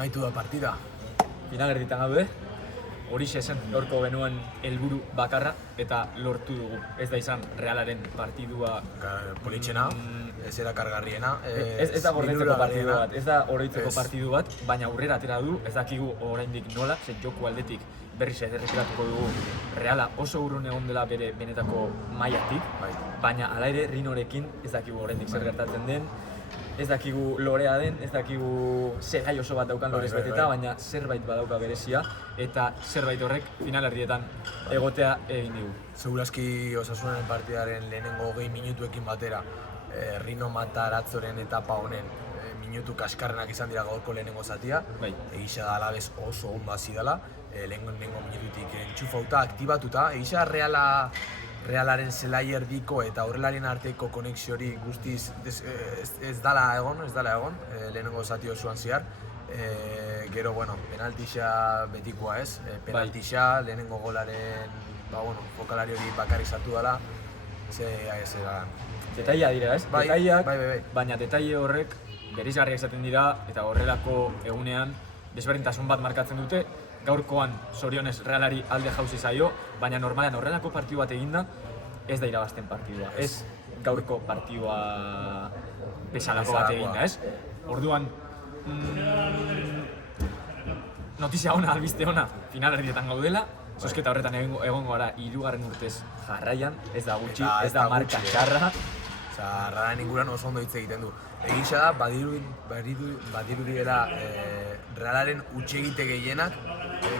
Amaitu da partida. Finalerditan gaude, horixe zen lorko genuen helburu bakarra eta lortu dugu. Ez da izan Realaren partidua Politxena, ez erakargarriena. Ez da gordetzeko partidu bat, ez da oroitzeko partidu bat, baina aurrera atera du, ez dakigu oraindik nola, ze joku aldetik berriz errepikatuko dugu Reala oso urrun egon dela bere benetako mailatik, baina hala ere Rinorekin ez dakigu oraindik zer gertatzen den. Ez dakigu lorea den, ez dakigu zelai oso bat daukan lorez beteta, baina zerbait badauka berezia eta zerbait horrek finalerdietan egotea egin digu. Segurazki Osasunaren partidaren lehenengo 20 minutuekin batera, Rino Matarazzoren etapa honen minutu kaskarrenak izan dira gaurko lehenengo zatia. Egisa da Alaves oso ondo hasi dela, lehenengo minututik entxufauta, aktibatuta. Egisa Realaren zelai erdiko eta aurrelarien arteko konexiori guztiz ez dala egon, lehenengo zati osoan zehar. Gero, penaltixa betikoa ez, penaltixa, lehenengo golaren, jokalari hori bakarrik sartu dela, Detailea dira ez? Detaileak, baina detaile horrek bereizgarriak izaten dira eta horrelako egunean desberdintasun bat markatzen dute. Gaurkoan zorionez Realari alde jauzi zaio, baina normalean horrelako partidu bat eginda ez da irabazten partidua. Ez gaurko partidua bezalako bat eginda, ez? Orduan, notizia ona, albiste ona, finalerdietan gaudela, zozketa horretan egongo gara 3. urtez jarraian, ez da gutxi, ez da marka txarra. Realaren inguruan oso ondo hitz egiten du. Egisa da, badirudi gara Realaren hutsegite gehienak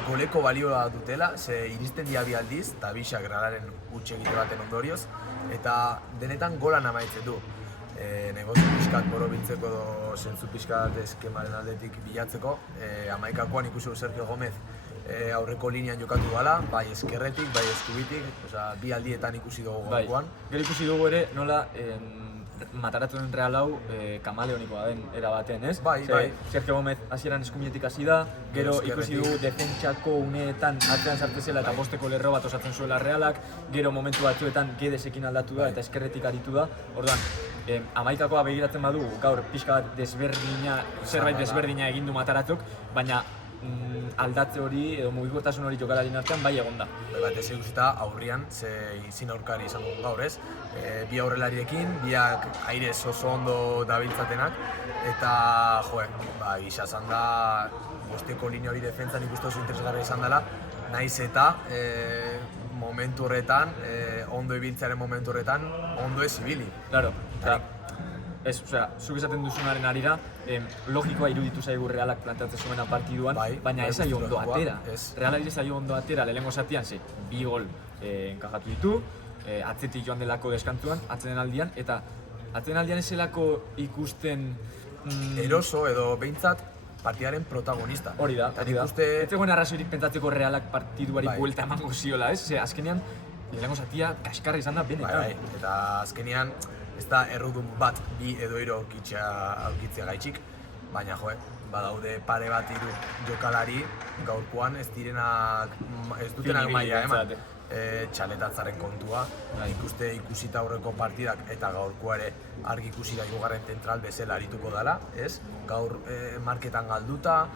goleko balioa dutela, ze iristen dira bi aldiz, eta bisak Realaren hutsegite baten ondorioz, eta denetan golan amaitzen du. Negozio pixkat borobiltzeko edo zentzu pixkat eskemaren aldetik bilatzeko, 11koan ikusi Sergio Gómez aurreko linean jokatu dela, bai eskerretik, bai eskubitik, bi aldietan ikusi dugu gaurkoan. Gero ikusi dugu ere nola Matarazzoren Real hau kamaleonikoa den era baten, ez? Bai. Sergio Gómez hasieran eskuminetik hasi da, gero ikusi dugu defentsako uneetan atzean sartu zela eta bosteko lerro bat osatzen zuela Realak, gero momentu batzuetan Guedesekin aldatu da eta eskerretik aritu da. Orduan, 11koa begiratzen badu, gaur pixka bat zerbait desberdina egin du Matarazzok, baina aldatze hori edo mugikortasun hori jokalarien artean bai egon da. Batez ikusita aurrian, ze izin aurkari izan dugun gaur ez, bi aurrelariekin, biak airez oso ondo dabiltzatenak, eta gisa zan da, bosteko linea hori defentzan ikustu oso interesgarria izan dela, naiz eta momentu horretan, ondo ibiltzearen momentu horretan, ondo ez ibili. Claro, zuk esaten duzunaren arira, logikoa iruditu zaigu Realak planteatzen zuena partiduan, baina ez zaio ondo atera. Realari ez zaio ondo atera lehenengo zatian, bi gol enkajatu ditu, atzetik joan delako deskantzuan, atsedenaldian, eta atsedenaldian ez zelako ikusten eroso edo behintzat partidaren protagonista. Hori da. Ez zegoen arrazoirik pentsatzeko Realak partiduari buelta emango ziola, ez? Azkenean, lehenengo zatia kaskarra izan da benetan. Eta azkenean, ez da errudun bat, bi edo hiru aurkitzea gaitxik, baina badaude pare bat hiru jokalari gaurkoan ez dutenak maila eman. Txaletatzaren kontua, ikusita aurreko partidak eta gaurkoa ere argi ikusi da hirugarren zentral bezala arituko dela, ez? Gaur marketan galduta,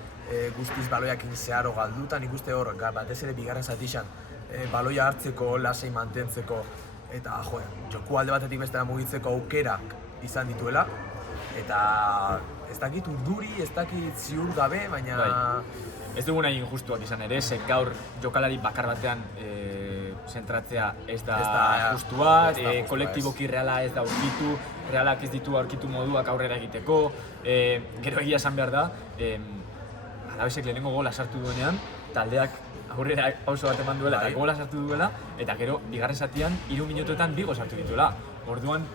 guztiz baloiakin zeharo galduta, nik uste hor, batez ere bigarren zatixan baloia hartzeko, lasei mantentzeko, eta joku alde batetik bestera mugitzeko aukerak izan dituela, eta ez dakit urduri, ez dakit ziur gabe, baina... Ez dugu nahi injustuak izan ere, gaur jokalari bakar batean zentratzea ez da justua, kolektiboki Reala ez da aurkitu, Realak ez ditu aurkitu moduak aurrera egiteko, gero egia esan behar da, Alavesek lehenengo gola sartu duenean, taldeak aurrera pauso bat eman duela eta gola sartu duela, eta gero bigarren zatian 3 minutuetan 2 gol sartu dituela. Orduan,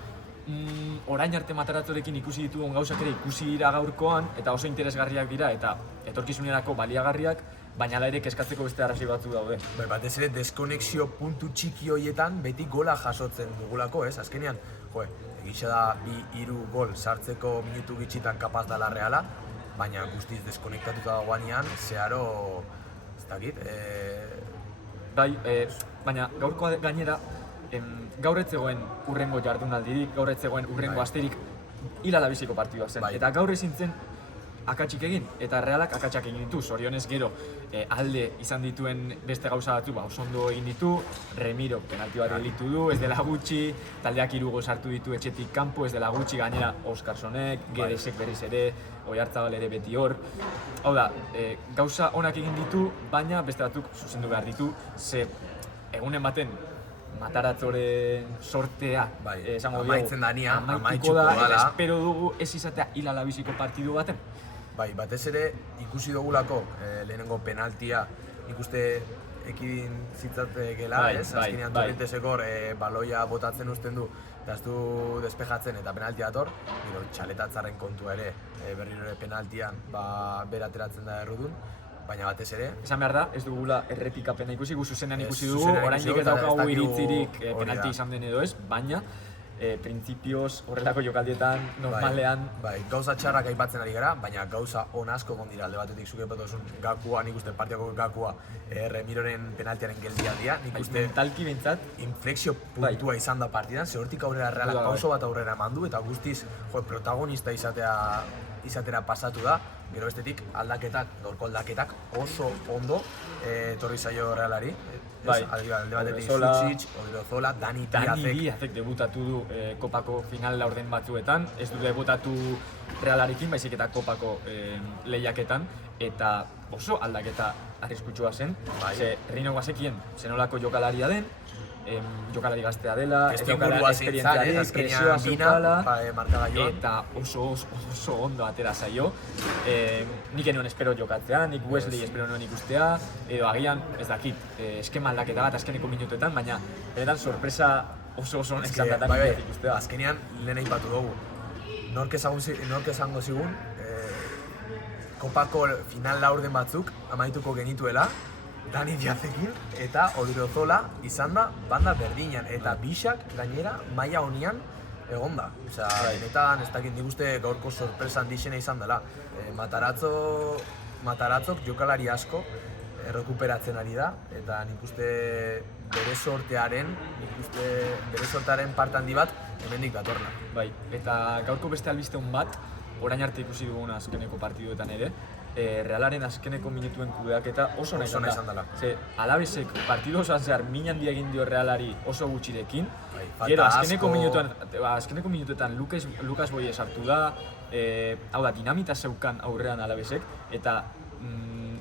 orain arte Matarazzorekin ikusi ditugun gauzak ere ikusi dira gaurkoan eta oso interesgarriak dira eta etorkizunerako baliagarriak, baina hala ere kezkatzeko beste arrazoi batzuk daude. Batez ere deskonexio puntu txiki horietan beti gola jasotzen dugulako, ez? Azkenean, egisa da 2-3 gol sartzeko minutu gitxitan kapaz dela Reala, baina guztiz deskonektatuta dagoanean, zeharo, ez dakit, baina gaurkoa gainera, gaur ez zegoen urrengo jardunaldirik, gaur ez zegoen urrengo asterik hil ala biziko partidua zen. Eta gaur ezin zen akatsik egin, eta Realak akatsak egin ditu, zorionez gero alde izan dituen beste gauza batzu, oso ondo egin ditu, Remiro penalti bat gelditu du, ez dela gutxi, taldeak 3 gol sartu ditu etxetik kanpo, ez dela gutxi, gainera Oskarsonek, Gedesek berriz ere, Oiartzabal ere beti hor. Hau da, gauza onak egin ditu, baina beste batzuk zuzendu behar ditu, ze egunen baten Mataratzoren sortea, esango dugu, amaituko da, eta espero dugu ez izatea hilala biziko partidu baten. Bai, batez ere ikusi dugulako lehenengo penaltia ikuste ekidin zitzatekela, ez? Azkenean Torrentesek hor baloia botatzen uzten du, eta ez du despejatzen eta penaltia dator, gero txaletatzaren kontua ere, berriro ere penaltian bera ateratzen da errudun, baina batez ere... Esan behar da, ez dugula errepikapena ikusi, zuzenean ikusi dugu, oraindik ez daukagu iritzirik penalti izan den edo ez, baina printzipioz horrelako jokaldietan normalean... Bai, gauza txarrak aipatzen ari gara, baina gauza on asko egon dira alde batetik zuke potozun Gakua, nik uste partiako Gakua Remiroren penaltiaren geldialdia, nik uste... Mentalki bintzat... Inflexio puntua izan da partidan, ze hortik aurrera Realak pauso bat aurrera eman du, eta guztiz protagonista izatera pasatu da, gero bestetik gaurko aldaketak oso ondo etorri zaio Realari. Alde batetik Sutsic, Odriozola, Dani Díazek debutatu du Kopako final laurden batzuetan, ez du debutatu Realarekin, baizik eta Kopako lehiaketan, eta oso aldaketa arriskutsua zen, ze Rino bazekien zenolako jokalaria den, jokalari gaztea dela, ez daukala esperientziarik, presioa zeukala, eta oso ondo atera zaio. Nik enuen espero jokatzea, nik Wesley espero nuen ikustea, edo agian, ez dakit, eskema aldaketa bat azkeneko minutuetan, baina benetan sorpresa oso onak izan datan ikustea. Azkenean lehen aipatu dugu, nork esango zigun, Kopako final laurden batzuk amaituko genituela, Dani Díazekin eta Odriozola izan da banda berdinean, eta bixak gainera maila honian egon da. Osea, benetan ez dakit nik uste gaurko sorpresa handixena izan dela. Mataratzok jokalari asko errekuperatzen ari da, eta nik uste bere sortearen parte handi bat hemendik datorla. Bai, eta gaurko beste albiste on bat, orain arte ikusi duguna azkeneko partiduetan ere, Realaren azkeneko minutuen kudeaketa oso nahi izan dela. Ze, Alavesek partidu osoan zehar min handia egin dio Realari oso gutxirekin, gero azkeneko minutuetan Lucas Boye sartu da, hau da, dinamita zeukan aurrean Alavesek, eta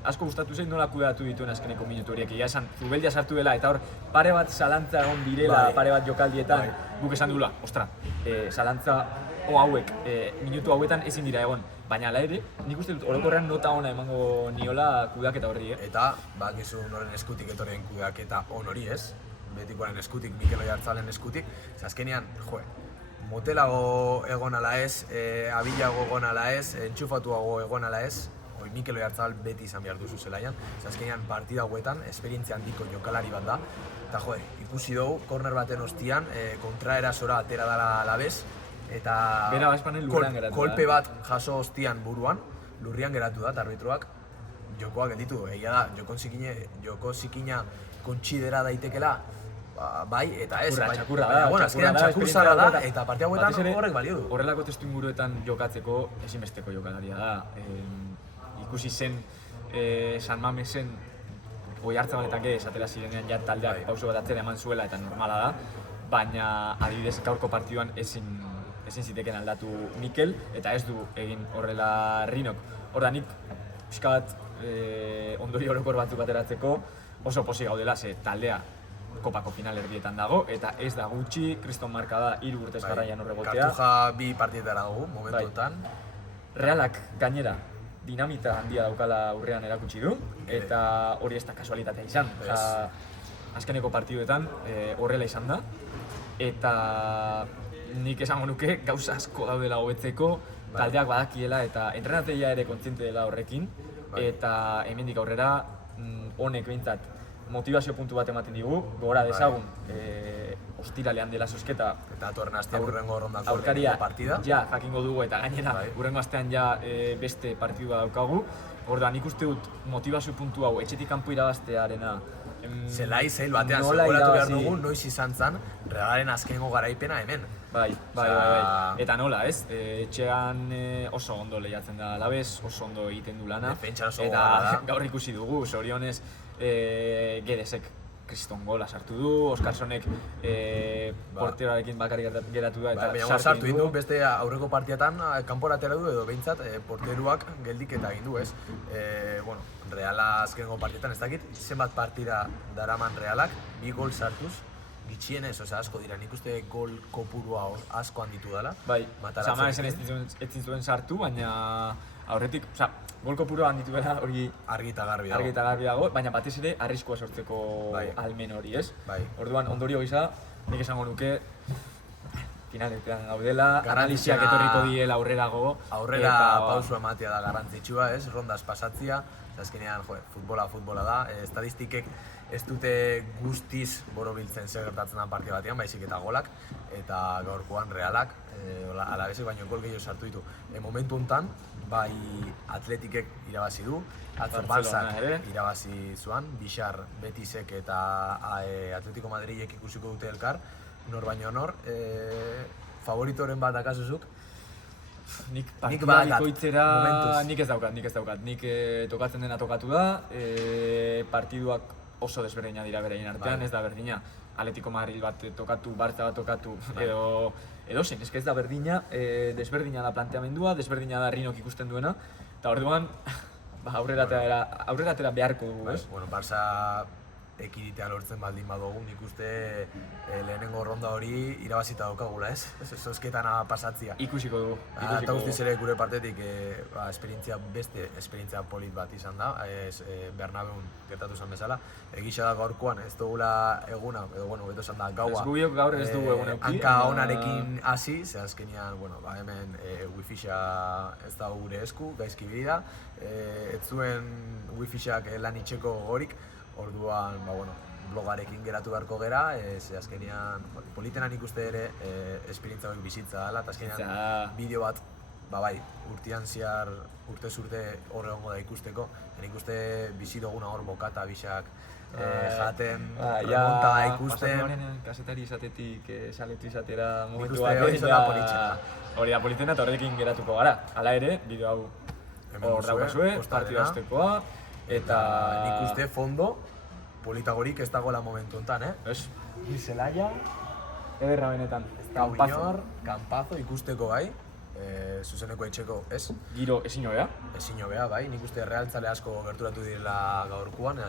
asko gustatu zen nola kudeatu dituen azkeneko minutu horiek. Egia esan, Zubeldia sartu dela, eta hor pare bat zalantza egon direla, pare bat jokaldietan, guk esan dugula, ostra, zalantza hauek, minutu hauetan ezin dira egon. Baina ala ere, nik uste dut orokorrean nota ona emango niola kudeaketa horri, Eta, bakizu noren eskutik etorren kudeaketa on hori ez, betikoaren eskutik, Mikel Oiartzabalen eskutik, azkenean, motelago egon ala ez, abilago egon ala ez, entxufatuago egon ala ez, Mikel Oiartzabal beti izan behar duzu zelaian, azkenean partida hauetan, esperientzia handiko jokalari bat da, eta ikusi dugu, korner baten ostian, kontraerasora atera dela Alavés, eta kolpe bat jaso ostian buruan, lurrian geratu da, eta arbitroak jokoa gelditu. Egia da, joko zikina kontsidera daitekela, bai, eta ez, azkenean txakurzara da, eta partia hauetan horrek balio du. Horrelako testuinguruetan jokatzeko ezinbesteko jokalaria da. Ikusi zen San Mamesen Oiartzabaletan esatera zirenean ja taldeak pauso bat atzera eman zuela eta normala da, baina adibidez gaurko partiduan ezin ziteken aldatu Mikel, eta ez du egin horrela Rinok. Horda nik pixka bat ondori orokor batzuk ateratzeko oso posi gaudela, ze taldea Kopako final erdietan dago, eta ez da gutxi, Kriston marka da 3 urtez garraian horregotea. Kartuja 2 partidetara dugu, momentuetan. Realak gainera dinamita handia daukala aurrean erakutsi du, eta hori ez da kasualitatea izan. Azkeneko partiduetan horrela izan da, eta nik esango nuke gauza asko daudela hobetzeko, taldeak badakiela eta entrenateia ere kontziente dela horrekin, eta hemendik aurrera honek behintzat motivazio puntu bat ematen digu, gogora dezagun ostiralean dela zozketa eta atorren astean urrengo rondako partida. Ja, jakingo dugu eta gainera urrengo astean ja beste partidua daukagu. Orduan nik uste dut motivazio puntu hau etxetik kanpo irabaztearena zelai zeil batean seguratu behar dugu noiz izan zen Realaren azkengo garaipena hemen. Bai. Eta nola, ez? Etxean oso ondo lehiatzen da Alavés, oso ondo egiten du lana. Defentsan oso eta gogorra da. gaur ikusi dugu, zorionez, Guedesek kriston gola sartu du, Oskarsonek porteroarekin bakarrik geratu da eta Baina sartu egin du, beste aurreko partiatan kanpora atera du edo behintzat porteruak geldik eta egin du, ez? Bueno, Reala azkenengo partietan ez dakit, zenbat partida daraman Realak, 2 gol sartuz, gitxienez, asko dira, nik uste gol kopurua asko handitu dela. Bai, Sama esan ez zuen sartu, baina aurretik, gol kopurua handitu dela hori argi eta garbi dago, baina batez ere arriskua sortzeko almen hori, ez? Bai. Orduan, ondorio gisa, nik esango nuke, finaletan gaudela, analisiak etorriko diela aurrerago. Aurrera pausua ematea da garrantzitsua, ez? Rondaz pasatzea, azkenean, futbola da, estadistikek ez dute guztiz borobiltzen zer gertatzen da partida batean, baizik eta golak, eta gaurkoan Realak, Alavesek baino gol gehiago sartu ditu. Momentu honetan, bai Atletikek irabazi du, atzo Barçak irabazi zuan, Bixar, Betisek eta Atletico Madridek ikusiko dute elkar, nor baino nor, favoritoren bat akasuzuk? Nik partida bikoitzera nik ez daukat. Nik tokatzen dena tokatu da, partiduak oso desberdina dira beraien artean, ez da berdina. Atletico Madrid bat tokatu, Barça bat tokatu, edo zen, ez da berdina, desberdina da planteamendua, desberdina da Rinok ikusten duena, eta orduan aurreratera beharko dugu, ez? Bueno, Barça ekiditea lortzen baldin badugu, nik uste lehenengo ronda hori irabazita daukagula, ez? Zozketan pasatzia. Ikusiko dugu. Eta guztiz ere gure partetik beste esperientzia polit bat izan da, Bernabeun gertatu zen bezala. Egisa da gaurkoan ez dugula eguna, edo beto esan da gaua. Ez gubiok gaur ez dugu egun euki. Hanka onarekin hasi, ze azkenean, hemen wifixa ez da gure esku, gaizki bida. Ez zuen wifixak lan itxeko gorik, orduan, blogarekin geratu beharko gera, ze azkenean politenan ikuste ere esperientzia hori bizitza dela, eta azkenean bideo bat, urtean zehar, urtez urte horre hongo da ikusteko, nik uste bizi duguna hor bokata bisak jaten, remonta da ikusten. Pasatu garenean kasetari izatetik saletu izatera momentu bat. Nik uste hori da politxena. Hori da politena eta horrekin geratuko gara. Hala ere, bideo hau hor daukazue, partida hastekoa, eta nik uste fondo politagorik ez dagoela momentu honetan, Ez. Zelaia, ederra benetan. Kanpazo ikusteko bai, zuzeneko etxeko, ez? Giro ezin hobea. Ezin hobea, bai, nik uste realtzale asko gerturatu direla gaurkoan,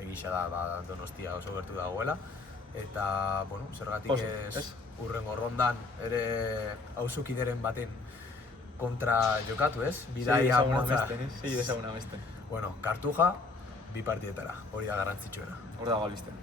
egisa da Donostia oso gertu dagoela. Eta, zergatik ez hurrengo rondan ere auzokideren baten kontra jokatu, ez? Bidaia motza. Segi dezagun amesten. Kartuja, 2 partidetara, hori da garrantzitsuena. Hor dago albisten.